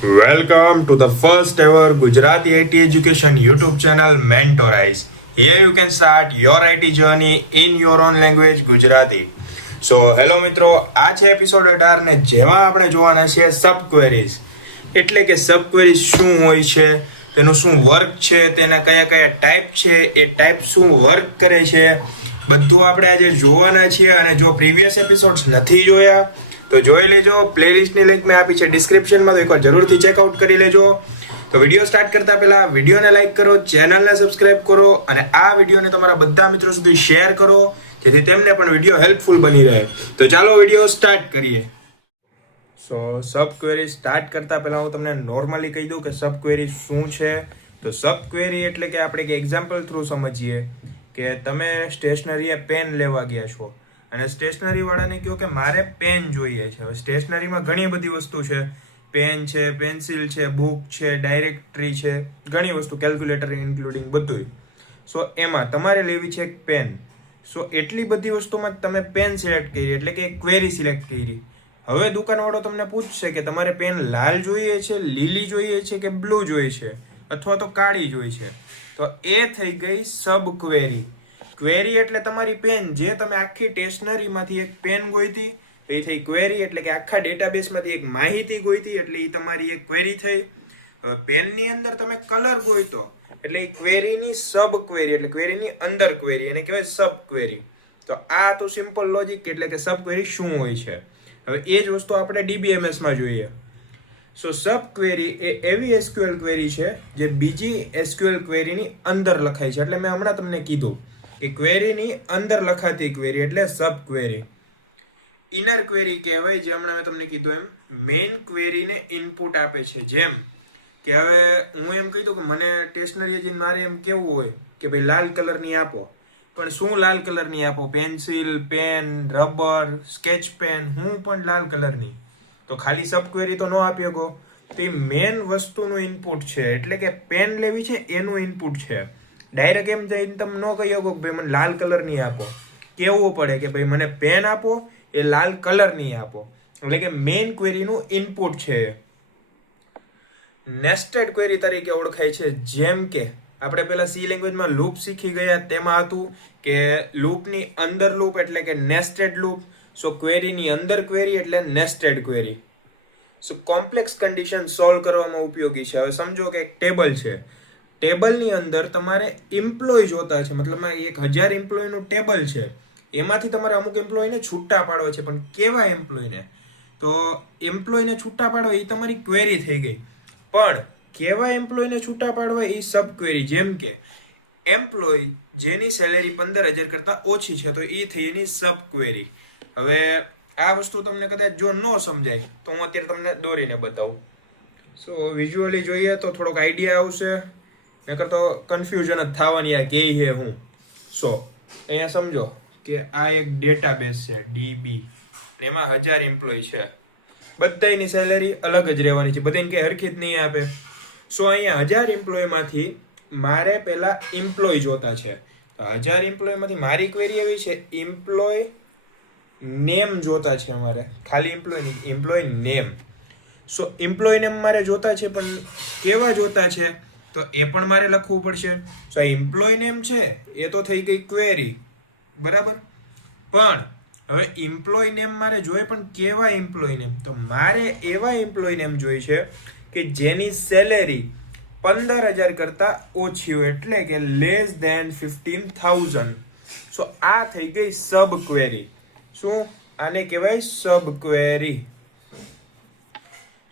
Welcome to the first ever Gujarati IT education YouTube channel Mentorize. Here you can start your IT journey in your own language Gujarati. So hello મિત્રો, આ છે episode 18 ને જેમાં આપણે જોવાના છે સબ queries. એટલે કે સબ ક્વેરીઝ શું હોય છે, તેનું શું વર્ક છે, તેના કયા કયા ટાઈપ છે, એ ટાઈપ શું વર્ક કરે છે, બધું આપણે આજે જોવાના છીએ. અને જો પ્રીવિયસ એપિસોડ્સ નથી જોયા તો જોઈ લેજો. પ્લેલિસ્ટની લિંક મેં આપી છે ડિસ્ક્રિપ્શનમાં, તો એકવાર જરૂરથી ચેકઆઉટ કરી લેજો. તો વિડીયો સ્ટાર્ટ કરતા પહેલા વિડીયોને લાઈક કરો, ચેનલને સબસ્ક્રાઇબ કરો અને આ વિડીયોને તમારા બધા મિત્રો સુધી શેર કરો, જેથી તેમને પણ વિડીયો હેલ્પફુલ બની રહે. તો ચાલો વિડીયો સ્ટાર્ટ કરીએ. સો સબ ક્વેરી સ્ટાર્ટ કરતા પહેલા હું તમને નોર્મલી કહી દઉં કે સબ ક્વેરી શું છે. તો સબ ક્વેરી એટલે કે આપણે એક એક્ઝામ્પલ થ્રુ સમજીએ કે તમે સ્ટેશનરીએ પેન લેવા ગયા છો અને સ્ટેશનરી વાળાને કહો કે મારે પેન જોઈએ છે. હવે સ્ટેશનરીમાં ઘણી બધી વસ્તુ છે, પેન છે, પેન્સિલ છે, બુક છે, ડાયરેક્ટરી છે, ઘણી વસ્તુ, કેલ્ક્યુલેટર ઇન્ક્લુડિંગ બધું. સો એમાં તમારે લેવી છે એક પેન. સો એટલી બધી વસ્તુમાં તમે પેન સિલેક્ટ કરી એટલે કે ક્વેરી સિલેક્ટ કરી. હવે દુકાનવાળો તમને પૂછશે કે તમારે પેન લાલ જોઈએ છે, લીલી જોઈએ છે કે બ્લુ જોઈએ છે અથવા તો કાળી જોઈએ છે. તો એ થઈ ગઈ સબ ક્વેરી. ક્વેરી એટલે તમારી પેન, જે તમે આખી સ્ટેશનરીમાંથી એક પેન ગોઈતી તો એ થઈ ક્વેરી. એટલે કે આખા ડેટાબેઝમાંથી એક માહિતી ગોઈતી એટલે એ તમારી એક ક્વેરી થઈ. પેનની અંદર તમે કલર ગોઈતો એટલે એ ક્વેરીની સબ ક્વેરી, એટલે ક્વેરીની અંદર ક્વેરી, એને કહેવાય સબ ક્વેરી. તો આ તો સિમ્પલ લોજિક એટલે કે સબ ક્વેરી શું હોય છે. હવે એ જ વસ્તુ આપણે DBMSમાં જોઈએ. સો સબ ક્વેરી એ એવી SQL ક્વેરી છે જે બીજી SQL ક્વેરીની અંદર લખાય છે. એટલે મેં હમણાં તમને કીધું કે ક્વેરીની અંદર લખાતી ક્વેરી એટલે સબ ક્વેરી. ઇનર ક્વેરી કહેવાય, જે હમણાં મેં તમને કીધું એમ મેઇન ક્વેરીને ઇનપુટ આપે છે. જેમ કે હવે હું એમ કહી દઉં કે મને સ્ટેશનરી જઈને મારે એમ કેવું હોય કે ભાઈ લાલ કલરની આપો, પણ શું લાલ કલરની આપો? Pencil, pen, rubber, sketch pen, હું પણ લાલ કલરની. તો ખાલી સબ ક્વેરી તો ન આપી શકો. તો એ મેન વસ્તુનું ઇનપુટ છે, એટલે કે પેન લેવી છે એનું ઇનપુટ છે. ડાયરેક્ટ એમ જઈને તમે ન કહી શકો કે ભાઈ મને લાલ કલરની આપો. કહેવું પડે કે ભાઈ મને પેન આપો, એ લાલ કલરની આપો. એટલે કે મેઇન ક્વેરીનું ઇનપુટ છે. નેસ્ટેડ ક્વેરી તરીકે ઓળખાય છે. જેમ કે આપણે પહેલા સી લેંગ્વેજમાં લૂપ શીખી ગયા, તેમાં હતું કે લૂપની અંદર લૂપ એટલે કે નેસ્ટેડ લૂપ. સો ક્વેરીની અંદર ક્વેરી એટલે નેસ્ટેડ ક્વેરી. સો કોમ્પ્લેક્સ કન્ડિશન સોલ્વ કરવામાં ઉપયોગી છે. હવે સમજો કે એક ટેબલ છે, ટેબલની અંદર તમારે એમ્પ્લોય જોતા છે, મતલબ 1000 એમ્પ્લોયનું ટેબલ છે, એમાંથી તમારે અમુક એમ્પ્લોયને છૂટા પાડવા છે. પણ કેવા એમ્પ્લોયને? તો એમ્પ્લોયને છૂટા પાડવા એ તમારી ક્વેરી થઈ ગઈ. પણ કેવા એમ્પ્લોયને છૂટા પાડવા એ સબ ક્વેરી. જેમ કે એમ્પ્લોય જેની સેલેરી 15,000 કરતાં ઓછી છે તો એ થઈ એની સબ ક્વેરી. હવે આ વસ્તુ તમને કદાચ જો ન સમજાય તો હું અત્યારે તમને દોરીને બતાવું. સો વિઝ્યુઅલી જોઈએ તો થોડોક આઈડિયા આવશે, નકર તો કન્ફ્યુઝન જ થવાની આ કે હે હું. સો અહીંયા સમજો કે આ એક ડેટાબેઝ છે DB, એમાં 1000 એમ્પ્લોય છે. બધાની સેલેરી અલગ જ રહેવાની છે, બધાને કે હરખી જ નહીં આપે. સો અહીંયા 1000 એમ્પ્લોયમાંથી મારે પહેલા એમ્પ્લોય જોતા છે. 1000 એમ્પ્લોયમાંથી મારી ક્વેરી એવી છે, એમ્પ્લોય નેમ જોતા છે મારે. ખાલી એમ્પ્લોય નહીં, એમ્પ્લોય નેમ. સો એમ્પ્લોય નેમ મારે જોતા છે, પણ કેવા જોતા છે તો એ પણ મારે લખવું પડશે. સો એમ્પ્લોય નેમ છે એ તો થઈ ગઈ ક્વેરી, બરાબર. પણ હવે એમ્પ્લોય નેમ મારે જોઈએ, પણ કેવા એમ્પ્લોય નેમ? તો મારે એવા એમ્પ્લોય નેમ જોઈએ છે કે જેની સેલેરી 15,000 કરતાં ઓછી હોય, એટલે કે લેસ ધેન 15,000. સો આ થઈ ગઈ સબ ક્વેરી. શું? આને કહેવાય સબ ક્વેરી.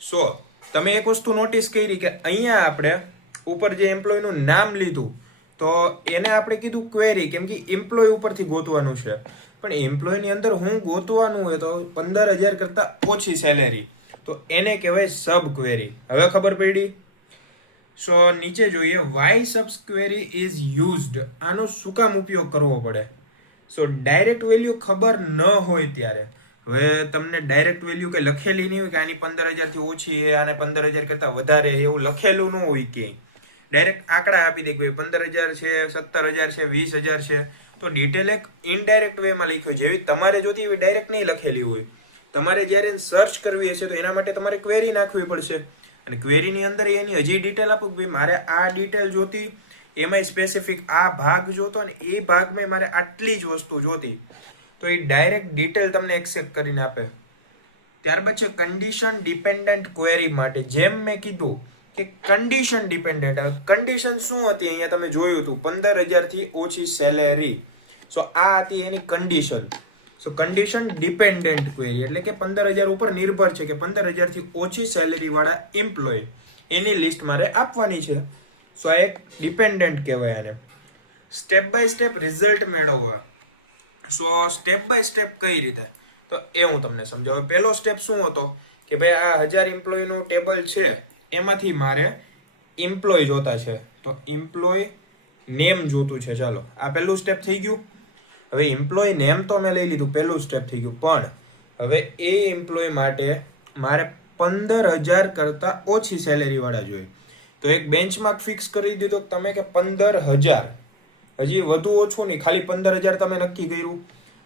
સો તમે એક વસ્તુ નોટિસ કરી કે અહીંયા આપણે ઉપર જે એમ્પ્લોયનું નામ લીધું તો એને આપણે કીધું ક્વેરી, કેમ કે એમ્પ્લોય ઉપરથી ગોતવાનું છે. પણ એમ્પ્લોયની અંદર હું ગોતવાનું હોય તો 15,000 કરતાં ઓછી સેલેરી, તો એને કહેવાય સબ ક્વેરી. હવે ખબર પડી? સો નીચે જોઈએ, why sub query is used. આનો શું કામ ઉપયોગ કરવો પડે? સો ડાયરેક્ટ વેલ્યુ ખબર ન હોય ત્યારે. હવે તમને ડાયરેક્ટ વેલ્યુ કંઈ લખેલી નહીં હોય કે આની 15,000થી ઓછી છે, આને 15,000 કરતાં વધારે, એવું લખેલું ન હોય ક્યાંય. ડાયરેક્ટ આંકડા આપી દે કે 15,000 છે, 17,000 છે, 20,000 છે. તો ડિટેલ એક ઇનડાયરેક્ટ વેમાં લખ્યું, જેવી તમારે જોતી એવી ડાયરેક્ટ નહીં લખેલી હોય. તમારે જ્યારે સર્ચ કરવી હશે તો એના માટે તમારે ક્વેરી નાખવી પડશે. અને ક્વેરીની અંદર એની હજી ડિટેલ આપું કે ભાઈ મારે આ ડિટેલ જોતી, એમાંય સ્પેસિફિક આ ભાગ જોતો અને એ ભાગમાં મારે આટલી જ વસ્તુ જોતી, તો એ ડાયરેક્ટ ડિટેલ તમને એક્સેપ્ટ કરીને આપે. ત્યારબાદ છે કન્ડિશન ડિપેન્ડન્ટ ક્વેરી માટે. જેમ મેં કીધું કે કન્ડિશન ડિપેન્ડન્ટ, કન્ડિશન શું હતી અહીંયા તમે જોયું હતું 15,000 થી ઓછી સેલેરી. સો આ હતી એની કન્ડિશન. સો કન્ડિશન ડિપેન્ડન્ટ ક્વેરી એટલે કે 15,000 ઉપર નિર્ભર છે કે 15,000 થી ઓછી સેલેરી વાળા એમ્પ્લોય એની લિસ્ટ મારે આપવાની છે. સો આ એક ડિપેન્ડન્ટ કહેવાય આને. સ્ટેપ બાય સ્ટેપ રિઝલ્ટ મેળવવા. સો સ્ટેપ બાય સ્ટેપ કઈ રીતે, તો એ હું તમને સમજાવું. પહેલો સ્ટેપ શું હતો કે ભાઈ આ 1000 એમ્પ્લોયનું ટેબલ છે, એમાંથી મારે એમ્પ્લોય જોતા છે, તો એમ્પ્લોય નેમ જોતું છે. ચાલો આ પહેલું સ્ટેપ થઈ ગયું. હવે એમ્પ્લોય નેમ તો મેં લઈ લીધું, પહેલું સ્ટેપ થઈ ગયું. પણ હવે એ એમ્પ્લોય માટે મારે 15,000 કરતાં ઓછી સેલેરી વાળા જોઈએ. તો એક બેન્ચમાર્ક ફિક્સ કરી દીધો તમે કે 15,000, હજી વધુ ઓછું નહીં, ખાલી 15,000 તમે નક્કી કર્યું.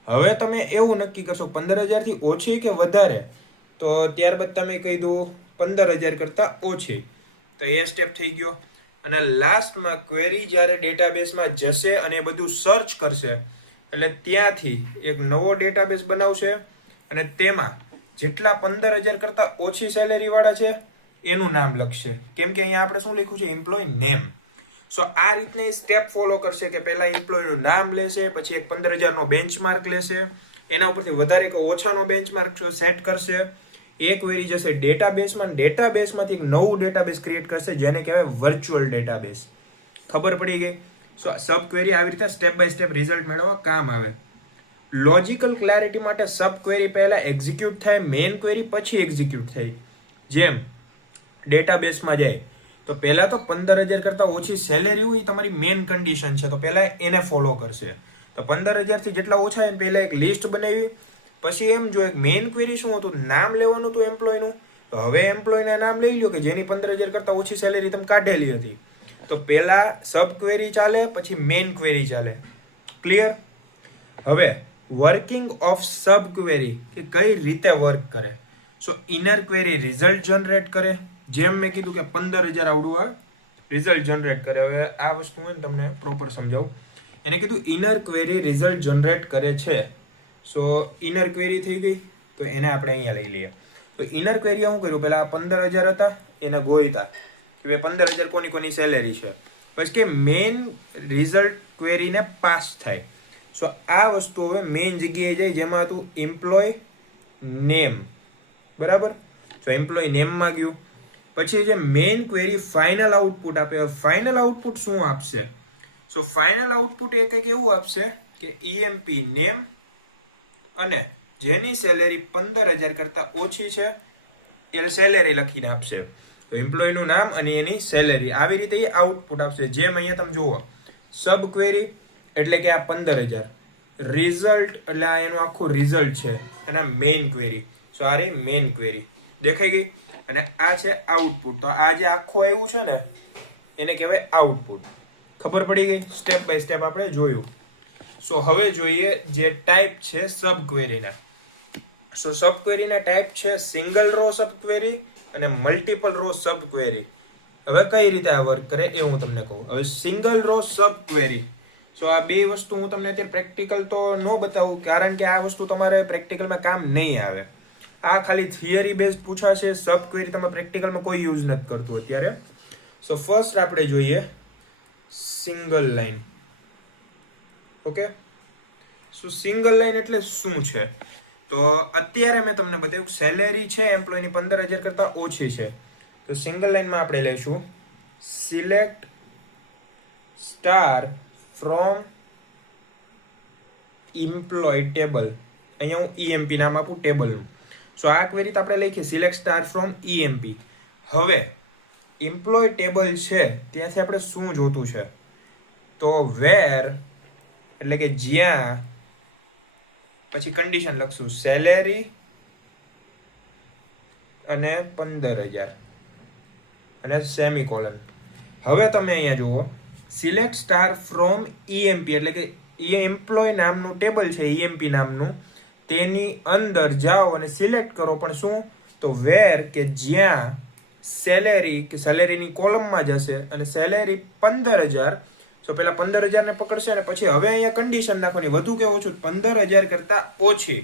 હવે તમે એવું નક્કી કરશો 15,000 થી ઓછી કે વધારે, તો ત્યારબાદ તમે કહી દો 15,000 કરતાં ઓછી. તો એ સ્ટેપ થઈ ગયો. અને લાસ્ટમાં ક્વેરી જ્યારે ડેટાબેઝમાં જશે અને એ બધું સર્ચ કરશે, એટલે ત્યાંથી એક નવો ડેટાબેઝ બનાવશે અને તેમાં જેટલા 15,000 કરતાં ઓછી સેલેરી વાળા છે એનું નામ લખશે. કેમ કે અહીંયા આપણે શું લખ્યું છે, એમ્પ્લોય નેમ. સો આ રીતની સ્ટેપ ફોલો કરશે કે પહેલા એમ્પ્લોયનું નામ લેશે, પછી એક 15,000નો બેન્ચમાર્ક લેશે, એના ઉપરથી વધારે કે ઓછાનો બેન્ચમાર્ક સેટ કરશે. એ ક્વેરી જશે ડેટાબેઝમાં, ડેટાબેઝમાંથી એક નવું ડેટાબેઝ ક્રિએટ કરશે જેને કહેવાય વર્ચ્યુઅલ ડેટાબેઝ. ખબર પડી ગઈ? સો સબ ક્વેરી આવી રીતે સ્ટેપ બાય સ્ટેપ રિઝલ્ટ મેળવવા કામ આવે. લોજિકલ ક્લેરિટી માટે સબ ક્વેરી પહેલા એક્ઝિક્યુટ થાય, મેઇન ક્વેરી પછી એક્ઝિક્યુટ થાય. જેમ ડેટાબેઝમાં જાય તો પહેલા તો 15,000 કરતાં ઓછી સેલેરી હોય એ તમારી મેઇન કન્ડિશન છે, તો પહેલા એને ફોલો કરશે. તો 15,000 થી જેટલા ઓછા એને પહેલા એક લિસ્ટ બનાવી, પછી એમ જો એક મેઇન ક્વેરી શું હતું, નામ લેવાનું હતું એમ્પ્લોયનું. તો હવે એમ્પ્લોયના નામ લઈ લો કે જેની 15,000 કરતાં ઓછી સેલેરી તમે કાઢેલી હતી. તો પહેલા સબ ક્વેરી ચાલે, પછી મેઇન ક્વેરી ચાલે. ક્લિયર? હવે વર્કિંગ ઓફ સબ ક્વેરી કે કઈ રીતે વર્ક કરે. સો ઇનર ક્વેરી રિઝલ્ટ જનરેટ કરે. જેમ મેં કીધું કે 15,000 આવડું આ રિઝલ્ટ જનરેટ કરે. હવે આ વસ્તુ હું તમને પ્રોપર સમજાવું. એને કીધું ઇનર ક્વેરી રિઝલ્ટ જનરેટ કરે છે. સો ઇનર ક્વેરી થઈ ગઈ, તો એને આપણે અહીંયા લઈ લઈએ. તો ઇનર ક્વેરી શું કર્યું, પહેલા 15,000 હતા એને ગોઈતા કે ભાઈ 15,000 કોની કોની સેલેરી છે, પછી કે મેઇન રિઝલ્ટ ક્વેરીને પાસ થાય. સો આ વસ્તુ હવે મેઇન જગ્યાએ જાય જેમાં હતું એમ્પ્લોય નેમ. બરાબર? સો એમ્પ્લોય નેમમાં ગયું. પછી જે મેઇન ક્વેરી ફાઇનલ આઉટપુટ આપે. ફાઇનલ આઉટપુટ શું આપશે? સો ફાઇનલ આઉટપુટ એ કંઈક એવું આપશે કે EMP નેમ અને જેની સેલેરી 15,000 કરતાં ઓછી છે એ સેલેરી લખીને આપશે. તો એમ્પ્લોયનું નામ અને એની સેલેરી આવી રીતે એ આઉટપુટ આપશે. જેમ અહીંયા તમે જુઓ સબ ક્વેરી એટલે કે આ 15,000, રિઝલ્ટ એટલે આ એનું આખું રિઝલ્ટ છે એના મેઇન ક્વેરી. સો આ રહી મેઇન ક્વેરી, દેખાઈ ગઈ. અને આ છે આઉટપુટ. તો આ જે આખું આવ્યું છે ને એને કહેવાય આઉટપુટ. ખબર પડી ગઈ? સ્ટેપ બાય સ્ટેપ આપણે જોયું. સો હવે જોઈએ જે ટાઈપ છે સબ ક્વેરીના. સો સબ ક્વેરીના ટાઈપ છે સિંગલ રો સબ ક્વેરી અને મલ્ટિપલ રો સબ ક્વેરી. હવે કઈ રીતે આ વર્ક કરે એ હું તમને કહું. હવે સિંગલ રો સબ ક્વેરી, સો આ બે વસ્તુ હું તમને અત્યારે પ્રેક્ટિકલ તો ન બતાવું કારણ કે આ વસ્તુ તમારે પ્રેક્ટિકલમાં કામ નહીં આવે. આ ખાલી થિયરી બેઝ પૂછાશે. સબ ક્વેરી તમે પ્રેક્ટિકલમાં કોઈ યુઝ નથી કરતું અત્યારે. સો ફર્સ્ટ આપણે જોઈએ સિંગલ લાઈન. ઓકે, સો સિંગલ લાઈન એટલે શું છે? તો અત્યારે મેં તમને બતાવ્યું સેલેરી છે એમ્પ્લોયની 15,000 કરતાં ઓછી છે. તો સિંગલ લાઈનમાં આપણે લઈશું select star from employ table. અહીંયા હું EMP નામ આપું ટેબલનું. સો આ ક્વેરી તો આપણે લખીએ સિલેક્ટ સ્ટાર ફ્રોમ EMP. હવે એમ્પ્લોય ટેબલ છે ત્યાંથી આપણે શું જોતું છે? તો વેર એટલે કે જ્યાં, પછી કન્ડિશન લખશું સેલેરી અને 15,000 અને સેમિકોલન. હવે તમે અહીંયા જુઓ સિલેક્ટ સ્ટાર ફ્રોમ EMP એટલે કે એ એમ્પ્લોય નામનું ટેબલ છે EMP નામનું, તેની અંદર જાઓ અને સિલેક્ટ કરો. પણ શું? તો વેર કે જ્યાં સેલેરી કે સેલેરીની કોલમમાં જશે અને સેલેરી 15,000. સો પહેલા 15,000 ને પકડશે અને પછી હવે અહીંયા કન્ડિશન નાખવાની વધુ કે ઓછું 15,000 કરતાં ઓછી.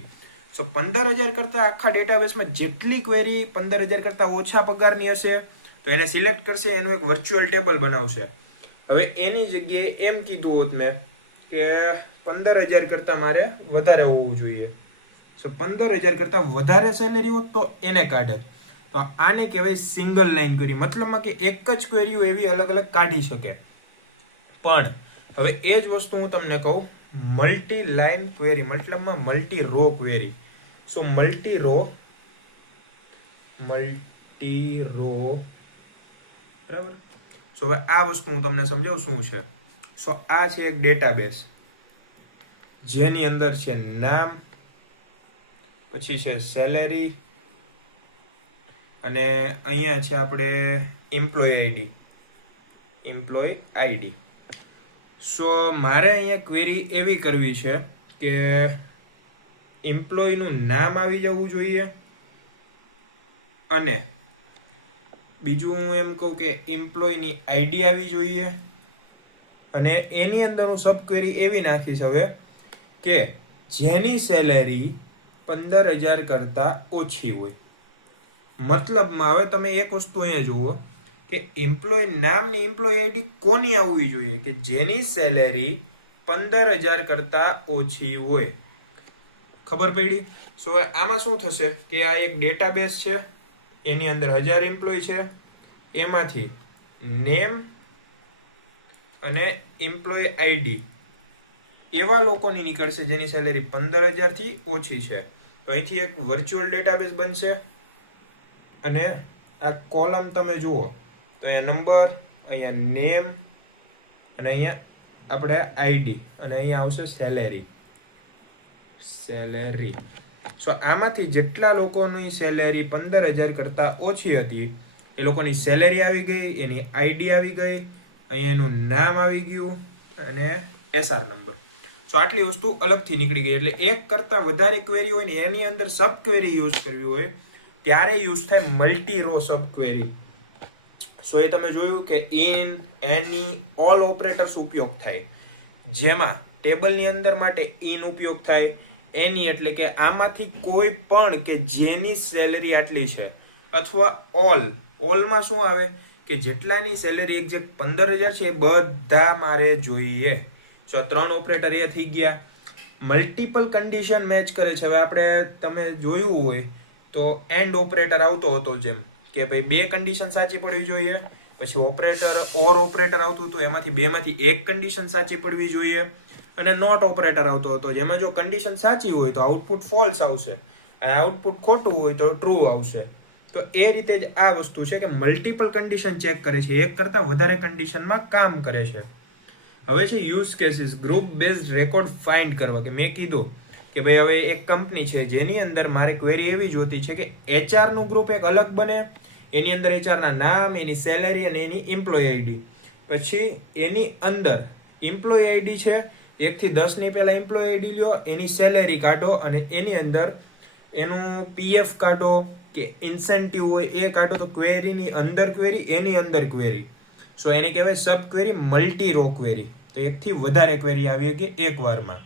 સો 15,000 કરતાં આખા ડેટાબેઝમાં જેટલી ક્વેરી 15,000 કરતાં ઓછા પગારની હશે તો એને સિલેક્ટ કરશે, એનું એક વર્ચ્યુઅલ ટેબલ બનાવશે. હવે એની જગ્યાએ એમ કીધું હોત મેં કે 15,000 કરતાં મારે વધારે હોવું જોઈએ. સો 15,000 કરતાં વધારે સેલેરી હોત તો એને કાઢે. તો આને કહેવાય સિંગલ લાઈન ક્વેરી. મતલબમાં કે એક જ ક્વેરીઓ એવી અલગ અલગ કાઢી શકે. પણ હવે એ જ વસ્તુ હું તમને કહું, મલ્ટી લાઈન ક્વેરી મતલબમાં મલ્ટી રો ક્વેરી. સો મલ્ટી રો બરાબર. સો હવે આ વસ્તુ હું તમને સમજાવું શું છે. સો આ છે એક ડેટાબેઝ જેની અંદર છે નામ, પછી છે સેલેરી અને અહીંયા છે આપણે એમ્પ્લોય આઈડી. સો મારે અહીંયા ક્વેરી એવી કરવી છે કે એમ્પ્લોયનું નામ આવી જવું જોઈએ અને બીજું હું એમ કહું કે એમ્પ્લોયની આઈડી આવી જોઈએ અને એની અંદર હું સબ ક્વેરી એવી નાખીશ હવે કે જેની સેલેરી 15,000 કરતાં ઓછી હોય. મતલબમાં હવે તમે એક વસ્તુ અહીંયા જુઓ કે એમ્પ્લોય નામની એમ્પ્લોય આઈડી કોની આવવી જોઈએ કે જેની સેલેરી 15,000 કરતાં ઓછી હોય. ખબર પડી? સો આમાં શું થશે કે આ એક ડેટાબેઝ છે, એની અંદર 1000 એમ્પ્લોય છે, એમાંથી નેમ અને એમ્પ્લોય આઈડી એવા લોકોની નીકળશે જેની સેલેરી 15,000 થી ઓછી છે. તો અહીંથી એક વર્ચ્યુઅલ ડેટાબેઝ બનશે અને આ કોલમ તમે જુઓ તો અહીંયા નંબર, અહીંયા નેમ અને અહીંયા આપણે આઈડી અને અહીંયા આવશે સેલેરી. સો આમાંથી જેટલા લોકોની સેલેરી 15,000 કરતાં ઓછી હતી એ લોકોની સેલેરી આવી ગઈ, એની આઈડી આવી ગઈ, અહીંયા એનું નામ આવી ગયું અને એસઆર નંબર. સો આટલી વસ્તુ અલગથી નીકળી ગઈ. એટલે એક કરતાં વધારે ક્વેરી હોય ને એની અંદર સબ ક્વેરી યુઝ કરવી હોય ત્યારે યુઝ થાય મલ્ટી રો સબ ક્વેરી. સો એ તમે જોયું કે ઇન, એની, ઓલ ઓપરેટર્સ ઉપયોગ થાય. જેમાં ટેબલની અંદર માટે ઇન ઉપયોગ થાય, એની એટલે કે આમાંથી કોઈ પણ કે જેની સેલેરી આટલી છે, અથવા ઓલમાં શું આવે કે જેટલાની સેલેરી એક્ઝેક્ટ 15,000 છે એ બધા મારે જોઈએ. સો 3 ઓપરેટર એ થઈ ગયા. મલ્ટિપલ કન્ડિશન મેચ કરે છે. હવે આપણે તમે જોયું હોય તો એન્ડ ઓપરેટર આવતો હતો, જેમ કે ભાઈ 2 કન્ડિશન સાચી પડવી જોઈએ, પછી ઓર ઓપરેટર આવતું હતું એમાંથી 2 માંથી 1 કન્ડિશન સાચી પડવી જોઈએ, અને નોટ ઓપરેટર આવતો હતો જેમાં જો કન્ડિશન સાચી હોય તો આઉટપુટ ફોલ્સ આવશે અને આઉટપુટ ખોટું હોય તો ટ્રુ આવશે. તો એ રીતે જ આ વસ્તુ છે કે મલ્ટિપલ કન્ડિશન ચેક કરે છે, એક કરતાં વધારે કન્ડિશનમાં કામ કરે છે. હવે છે use cases, group based record find કરવા. કે મેં કીધું કે ભાઈ હવે એક કંપની છે જેની અંદર મારે ક્વેરી એવી જોતી છે કે HR નું ગ્રુપ એક અલગ બને, એની અંદર HR ના નામ, એની સેલેરી અને એની એમ્પ્લોય આઈડી. પછી એની અંદર એમ્પ્લોય આઈડી છે 1 થી 10 ની પહેલા એમ્પ્લોય આઈડી લ્યો, એની સેલેરી કાઢો અને એની અંદર એનું PF કાઢો કે ઇન્સેન્ટિવ હોય એ કાઢો. તો ક્વેરીની અંદર ક્વેરી, એની અંદર ક્વેરી. સો એને કહેવાય સબ ક્વેરી મલ્ટી રો ક્વેરી. તો 1 થી વધારે ક્વેરી આવી ગઈ એક વારમાં.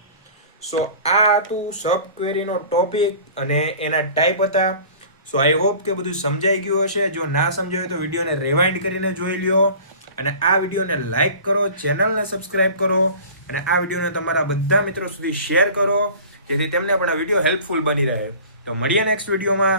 સો આ હતું સબ ક્વેરીનો ટોપિક અને એના ટાઈપ હતા. સો આઈ હોપ કે બધું સમજાઈ ગયું હશે. જો ના સમજાયું તો વિડીયોને રિવાઇન્ડ કરીને જોઈ લ્યો અને આ વિડીયોને લાઈક કરો, ચેનલને સબસ્ક્રાઇબ કરો અને આ વિડીયોને તમારા બધા મિત્રો સુધી શેર કરો જેથી તેમને પણ આ વિડીયો હેલ્પફુલ બની રહે. તો મળીએ નેક્સ્ટ વિડીયોમાં.